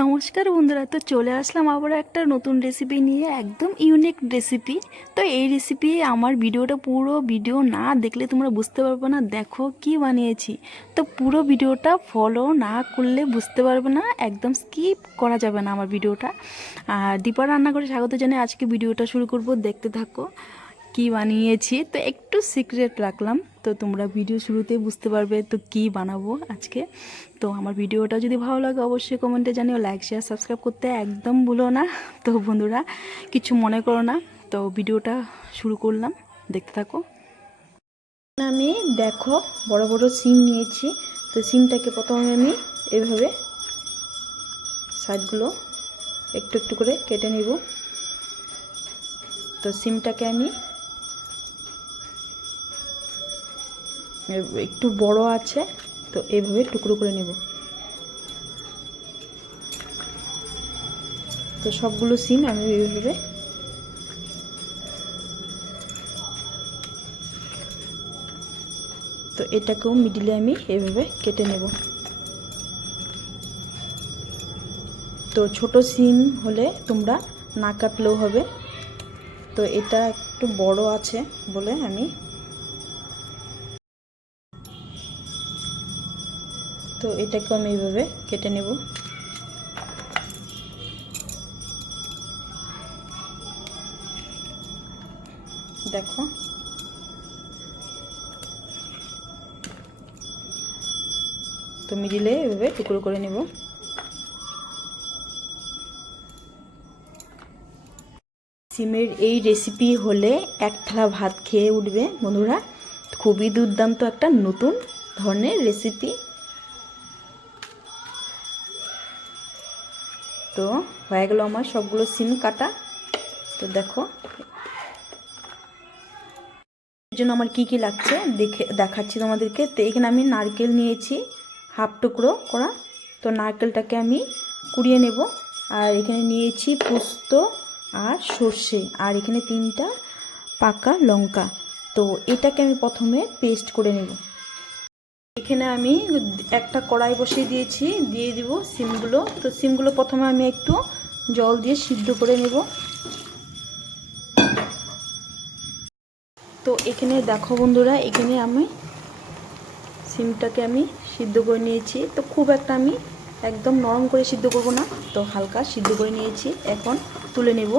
নমস্কার বন্ধুরা, তো চলে আসলাম আবার একটা নতুন রেসিপি নিয়ে, একদম ইউনিক রেসিপি তো এই রেসিপি আমার ভিডিওটা পুরো ভিডিও না দেখলে তোমরা বুঝতে পারবে না, দেখো কি বানিয়েছি। তো পুরো ভিডিওটা ফলো না করলে বুঝতে পারবে না, একদম স্কিপ করা যাবে না আমার ভিডিওটা। আর দীপা রান্না করে স্বাগত জানিয়ে আজকে ভিডিওটা শুরু করব, দেখতে থাকো কি বানিয়েছি। তো একটু সিক্রেট রাখলাম। তো তোমরা ভিডিও শুরুতেই বুঝতে পারবে তো কি বানাবো আজকে। তো আমার ভিডিওটা যদি ভালো লাগে অবশ্যই কমেন্টে জানিও লাইক শেয়ার সাবস্ক্রাইব করতে একদম ভুলো না। তো বন্ধুরা, কিছু মনে করো না। তো ভিডিওটা শুরু করলাম। দেখতে থাকো। আমি দেখো, বড় বড় সিম নিয়েছি। তো সিমটাকে প্রথমে আমি এভাবে সাইডগুলো একটু একটু করে কেটে নিব। তো সিমটাকে আমি একটু বড় আছে, তো এইভাবে টুকরো করে নেব। তো সবগুলো সিম আমি এইভাবে তো এটাকেও মিডিলে আমি এভাবে কেটে নেব। তো ছোট সিম হলে তোমরা না কাটলেও হবে। তো এটা একটু বড় আছে বলে আমি তো এটাকে আমি এইভাবে কেটে নেব। দেখো। তো মিডিলে এভাবে টুকরো করে নেব। সিমের এই রেসিপি হলে এক থালা ভাত খেয়ে উঠবে বন্ধুরা। খুবই দুর্দান্ত একটা নতুন ধরনের রেসিপি তো হয়ে গেল আমার সবগুলো সিম কাটা। তো দেখো। এর জন্য আমার কি কি লাগছে দেখে, দেখাচ্ছি তোমাদেরকে। তো এখানে আমি নারকেল নিয়েছি, হাফ টুকরো করা। তো নারকেলটাকে আমি কুড়িয়ে নেব। আর এখানে নিয়েছি পোস্ত আর সর্ষে। আর এখানে তিনটা পাকা লঙ্কা। তো এটাকে আমি প্রথমে পেস্ট করে নেব। এখানে আমি একটা কড়াই বসিয়ে দিয়েছি, দিয়ে দিব সিমগুলো। তো সিমগুলো প্রথমে আমি একটু জল দিয়ে সিদ্ধ করে নেব। তো এখানে দেখো বন্ধুরা, এখানে আমি সিমটাকে আমি সিদ্ধ করে নিয়েছি। তো খুব একটা আমি একদম নরম করে সিদ্ধ করব না, তো হালকা সিদ্ধ করে নিয়েছি। এখন তুলে নেব।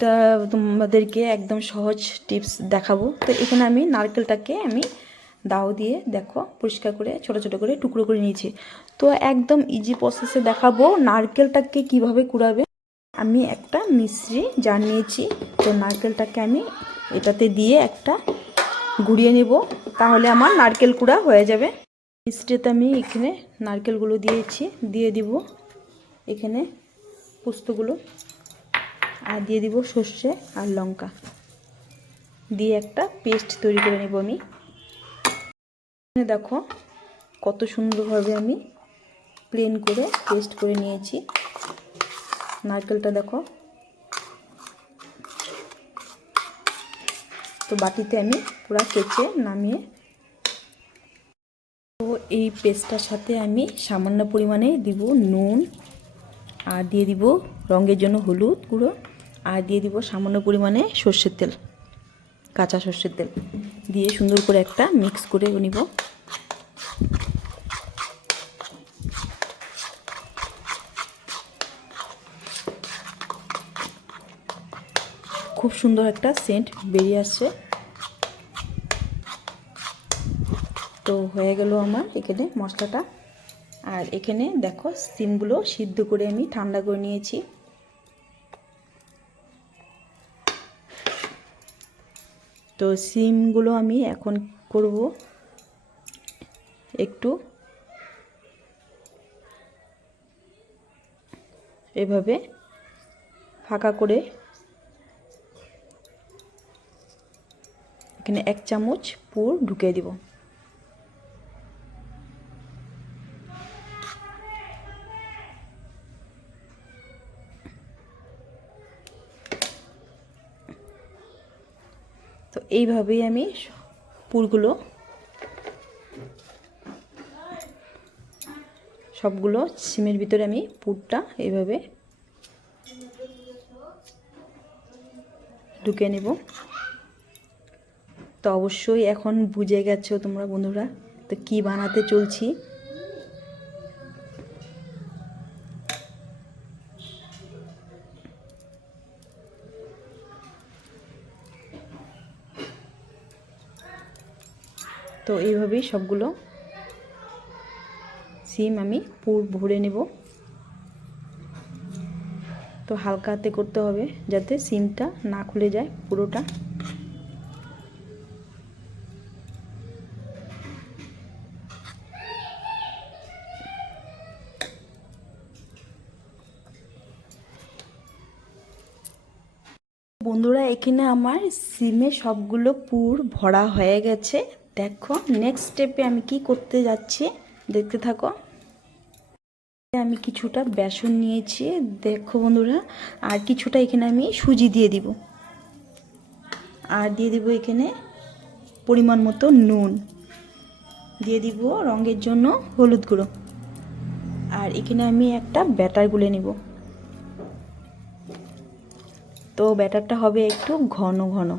তা তোমাদেরকে একদম সহজ টিপস দেখাবো। তো এখানে আমি নারকেলটাকে আমি দাও দিয়ে দেখো পরিষ্কার করে, ছোট ছোট করে টুকরো করে নিয়েছি। তো একদম ইজি প্রসেসে দেখাবো নারকেলটাকে কীভাবে কুড়াবে। আমি একটা মিশ্রি জার নিয়েছি, তো নারকেলটাকে আমি এটাতে দিয়ে একটা গুড়িয়ে নেব, তাহলে আমার নারকেল কুড়া হয়ে যাবে। মিষ্টিতে আমি এখানে নারকেলগুলো দিয়েছি, দিয়ে দিব। এখানে পোস্তগুলো। আর দিয়ে দিব সর্ষে আর লঙ্কা। দিয়ে একটা পেস্ট তৈরি করে নেব আমি। দেখো কত সুন্দরভাবে আমি প্লেন করে পেস্ট করে নিয়েছি। নারকেলটা দেখো। তো বাটিতে আমি পুরো কেচে নামিয়ে তো এই পেস্টটার সাথে আমি সামান্য পরিমাণে দিব নুন। আর দিয়ে দিব রঙের জন্য হলুদ গুঁড়ো। আর দিয়ে দিব সামান্য পরিমাণে সর্ষের তেল, কাঁচা সর্ষের তেল। দিয়ে সুন্দর করে একটা মিক্স করে নিব। খুব সুন্দর একটা সেন্ট বেরিয়ে আসছে। তো হয়ে গেল আমার এখানে মশলাটা। আর এখানে দেখো সিমগুলো সিদ্ধ করে আমি ঠান্ডা করে নিয়েছি। তো সিমগুলো আমি এখন করব একটু। এভাবে ফাঁকা করে এখানে এক চামচ পুর ঢুকিয়ে দিব। তো এইভাবেই আমি পুরগুলো সবগুলো সিমের ভিতরে আমি পুরটা এইভাবে ঢুকে নেব। তো অবশ্যই এখন বুঝে গেছো তোমরা বন্ধুরা, তো কি বানাতে চলছি। তো এইভাবেই সবগুলো সিম আমি পুর ভরে নেব। তো হালকা হাতে করতে হবে যাতে সিমটা না খুলে যায় পুরোটা। বন্ধুরা, এখানে আমার সিমে সবগুলো পুর ভরা হয়ে গেছে। দেখো নেক্সট স্টেপে আমি কি করতে যাচ্ছি, দেখতে থাকো। আমি কিছুটা বেসন নিয়েছি, দেখো বন্ধুরা, আর কিছুটা এখানে আমি সুজি দিয়ে দিব। আর দিয়ে দিব এখানে পরিমাণ মতো নুন। দিয়ে দিব রঙের জন্য হলুদ গুঁড়ো। আর এখানে আমি একটা ব্যাটার গুলে নিব। তো ব্যাটারটা হবে একটু ঘন ঘন।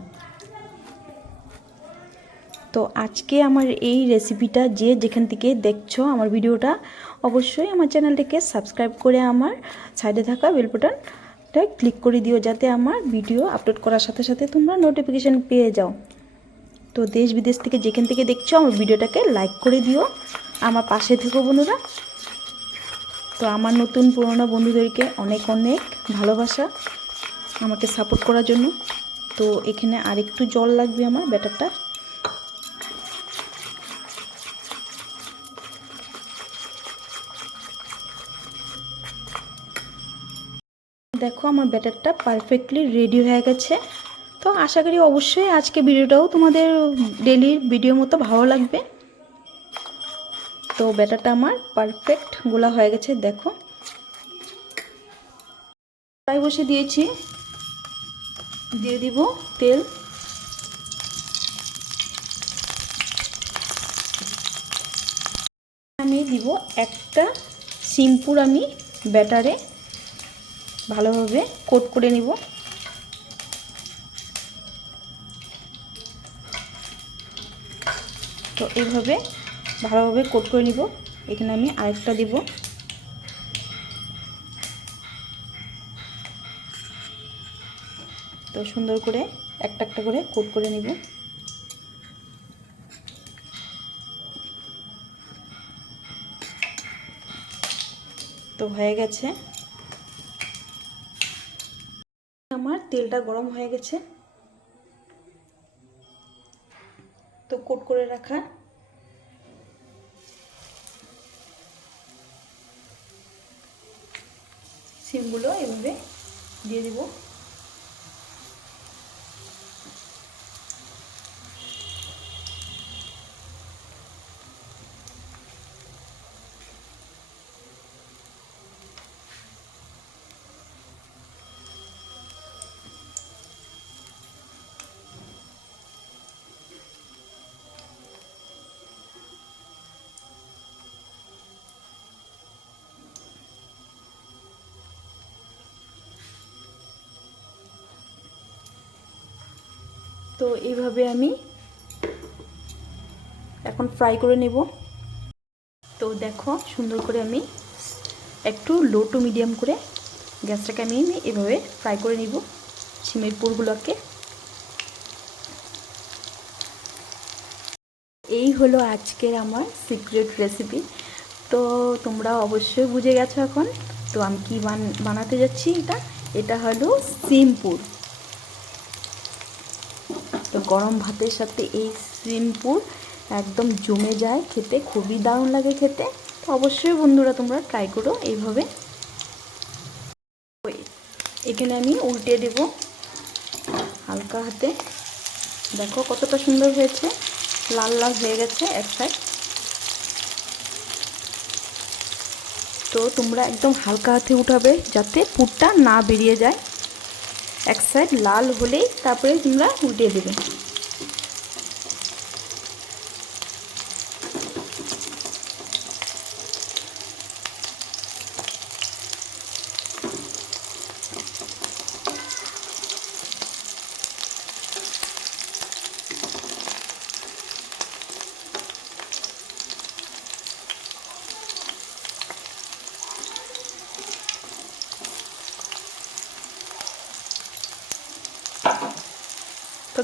তো আজকে আমার এই রেসিপিটা যে যেখান থেকে দেখছ আমার ভিডিওটা অবশ্যই আমার চ্যানেলটিকে সাবস্ক্রাইব করে আমার সাইডে থাকা বেল বাটনটা ক্লিক করে দিও যাতে আমার ভিডিও আপলোড করার সাথে সাথে তোমরা নোটিফিকেশান পেয়ে যাও। তো দেশ বিদেশ থেকে যেখান থেকে দেখছ আমার ভিডিওটাকে লাইক করে দিও। আমার পাশে থেকো বন্ধুরা। তো আমার নতুন পুরোনো বন্ধুদেরকে অনেক অনেক ভালোবাসা আমাকে সাপোর্ট করার জন্য। তো এখানে আরেকটু জল লাগবে আমার ব্যাটারটা। দেখো, আমার ব্যাটারটা পারফেক্টলি রেডি হয়ে গেছে। তো আশা করি অবশ্যই আজকে ভিডিওটাও তোমাদের ডেলির ভিডিও মতো ভালো লাগবে। তো ব্যাটারটা আমার পারফেক্ট গোলা হয়ে গেছে, দেখো। তাই বসে দিয়েছি। দিয়ে দিব তেল। আমি দিব একটা সিম্পুর আমি ব্যাটারে। ভালোভাবে কোট করে নিব। তো এইভাবে ভালোভাবে কোট করে নিব। এখানে আমি আরেকটা দিব। তো সুন্দর করে একটা একটা করে কোট করে নিব। তো হয়ে গেছে। তেলটা গরম হয়ে গেছে। তো কোট করে রাখা। সিমগুলো এভাবে দিয়ে দিব। তো এইভাবে আমি এখন ফ্রাই করে নেব। তো দেখো, সুন্দর করে আমি একটু লো টু মিডিয়াম করে গ্যাসটাকে আমি এভাবে ফ্রাই করে নিব, সিমের পুরগুলোকে। এই হলো আজকের আমার সিক্রেট রেসিপি তো তোমরা অবশ্যই বুঝে গেছো এখন। তো আমি কি বানাতে যাচ্ছি এটা? এটা হলো সিমপুর গরম ভাতের সাথে এই সিমপুর একদম জমে যায় খেতে, খুবই দারুণ লাগে খেতে। তো অবশ্যই বন্ধুরা তোমরা ট্রাই করো এইভাবে। এখানে আমি উল্টে দেব হালকা হাতে। দেখো কতটা সুন্দর হয়েছে, লাল লাল হয়ে গেছে এক সাইড তো তোমরা একদম হালকা হাতে উঠাবে যাতে পুরটা না বেরিয়ে যায়। এক সাইড লাল হলেই তারপরে তোমরা উল্টে দেবে।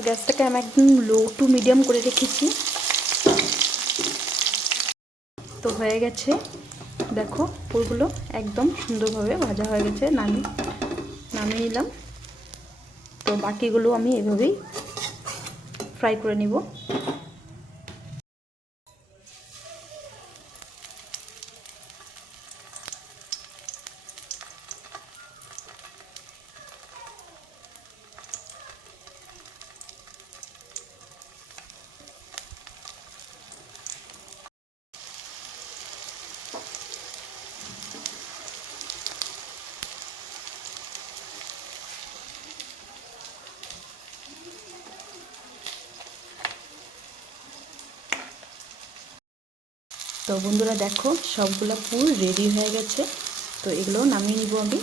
গ্যাসটাকে আমি একদম লো টু মিডিয়াম করে রেখেছি। তো হয়ে গেছে, দেখো পুরগুলো একদম সুন্দরভাবে ভাজা হয়ে গেছে, নামি, নামিয়ে নিলাম। তো বাকিগুলো আমি এভাবেই ফ্রাই করে নিব। তো বন্ধুরা দেখো, সবগুলো ফুল রেডি হয়ে গেছে। তো এগুলো নামিয়ে নিব আমি।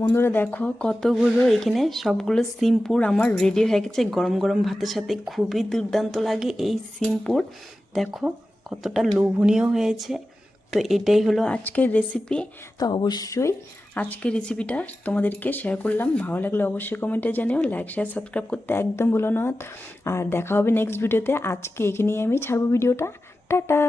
বন্ধুরা দেখো, কতগুলো এখানে সবগুলো সিমপুর আমার রেডি হয়ে গেছে। গরম গরম ভাতের সাথে খুবই দুর্দান্ত লাগে এই সিমপুর দেখো, কতটা লোভনীয় হয়েছে। তো এটাই হলো আজকের রেসিপি তো অবশ্যই আজকের রেসিপিটা তোমাদেরকে শেয়ার করলাম। ভালো লাগলে অবশ্যই কমেন্টে জানিও। লাইক শেয়ার সাবস্ক্রাইব করতে একদম ভুলো না। আর দেখা হবে নেক্সট ভিডিওতে আজকে এখানেই আমি ছাড়বো ভিডিওটা টাটা!